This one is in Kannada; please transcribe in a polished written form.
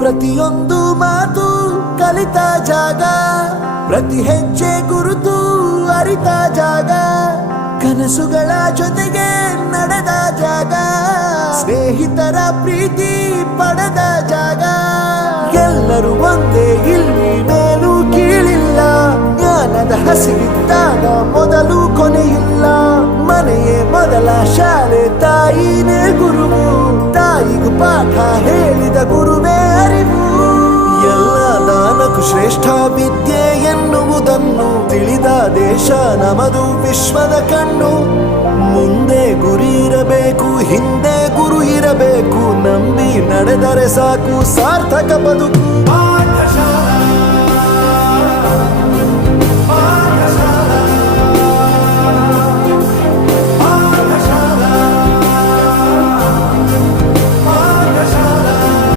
ಪ್ರತಿಯೊಂದು ಮಾತು ಕಲಿತ ಜಾಗ, ಪ್ರತಿ ಹೆಜ್ಜೆ ಗುರುತು ಅರಿತ ಜಾಗ, ಕನಸುಗಳ ಜೊತೆಗೆ ನಡೆದ ಜಾಗ, ಸ್ನೇಹಿತರ ಪ್ರೀತಿ ಪಡೆದ ಜಾಗ. ಎಲ್ಲರೂ ಒಂದೇ ಇಲ್ಲಿ ಮೇಲೂ ಕೀಳಿಲ್ಲ, ಜ್ಞಾನದ ಹಸಿವಿದ್ದಾಗ ಮೊದಲು ಕೊನೆಯಿಲ್ಲ. ಮನೆಯೇ ಮೊದಲ ಶಾಲೆ, ತಾಯಿನೇ ಗುರುವು, ತಾಯಿಗೂ ಪಾಠ ಹೇಳಿದ ಗುರುವೇ ಅರಿವು. ಎಲ್ಲ ದಾನಕ್ಕೂ ಶ್ರೇಷ್ಠ ವಿದ್ಯೆ ಎನ್ನುವುದನ್ನು ತಿಳಿದ ದೇಶ ನಮದು, ವಿಶ್ವದ ಕಣ್ಣು. ಮುಂದೆ ಗುರಿ ಇರಬೇಕು, ಹಿಂದೆ ಗುರು ಇರಬೇಕು, ನಂಬಿ ನಡೆದರೆ ಸಾಕು ಸಾರ್ಥಕ ಬದುಕು. ಪಾಠಶಾಲಾ